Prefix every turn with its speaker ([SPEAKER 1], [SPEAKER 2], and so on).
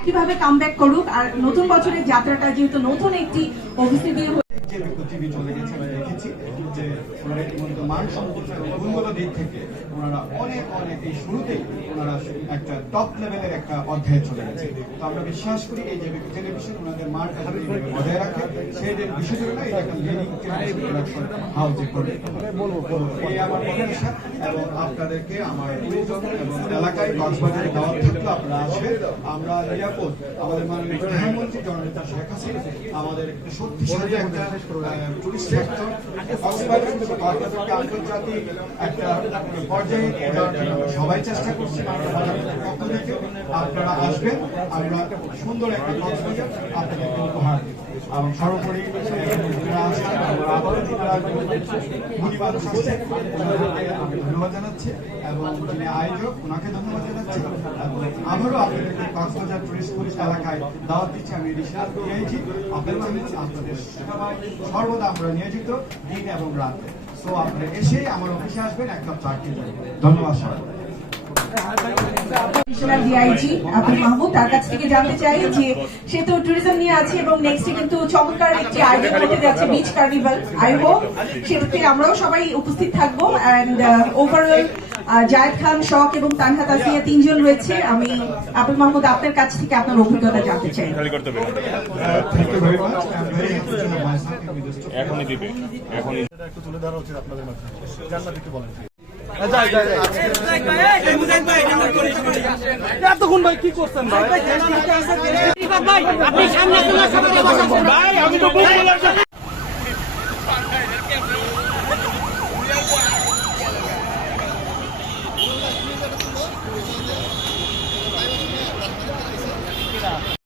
[SPEAKER 1] একইভাবে কামব্যাক করুক। আর নতুন বছরের যাত্রাটা যেহেতু নতুন একটি ওবিসি দিয়ে
[SPEAKER 2] যে টিভি চলে গেছে আমি দেখেছি। যে ওনারা ইতিমধ্যে মান সম্পর্ক গুণগত দিক থেকে ওনারা অনেক অনেক এই শুরুতেই ওনারা একটা টপ লেভেলের একটা অধ্যায়ে চলে গেছে। তো আমরা বিশ্বাস করি এই যে টেলিভিশন ওনাদের মান বজায় রাখে। আমার আপনাদেরকে আমার এলাকায় কক্সবাজারে দাওয়াত থাকলে আপনারা আমরা নিরাপদ আমাদের মাননীয় প্রধানমন্ত্রী জননেতা শেখ হাসিনা আমাদের একটা একটা সবাই চেষ্টা আপনারা আসবেন, আমরা সুন্দর একটা কক্সবাজার আপনাদেরকে উপহার এবং সর্বোপরি আমি ধন্যবাদ জানাচ্ছি এবং যিনি আয়োজক, ওনাকে ধন্যবাদ জানাচ্ছি। এবং আবারও আপনাদেরকে কক্সবাজার টুরিস্ট পুলিশ এলাকায় দাওয়াত দিচ্ছি। আমি দিয়েছি আপনাদের সর্বদা আমরা নিয়োজিত দিন এবং রাতে। সো আপনারা এসে আমার অফিসে আসবেন, এক কাপ চা ধন্যবাদ সবাই
[SPEAKER 1] ডিআইজি আব্দুল মাহমুদ তার কাছ থেকে জানতে চাই যে সে তো ট্যুরিজম নিয়ে আছে এবং নেক্সটে কিন্তু চমৎকার একটি আয়োজন করতে যাচ্ছে বিচ কার্নিভাল আই হোপ সেটাতে আমরাও সবাই উপস্থিত থাকব অ্যান্ড ওভারঅল জায়েদ খান শখ এবং তানহা তাসিয়া তিনজন রয়েছে। আমি আব্দুল মাহমুদ আপনার কাছ থেকে আপনার অভিজ্ঞতা জানতে চাই।
[SPEAKER 3] এখনই দিবে এখনই।
[SPEAKER 4] একটু তুলে ধরা উচিত আপনাদের মাধ্যমে জান্নাত একটু বলেন। এতক্ষণ ভাই কি করছেন ভাই?
[SPEAKER 5] ভাই আপনি সামনে
[SPEAKER 4] ভাই আমি তো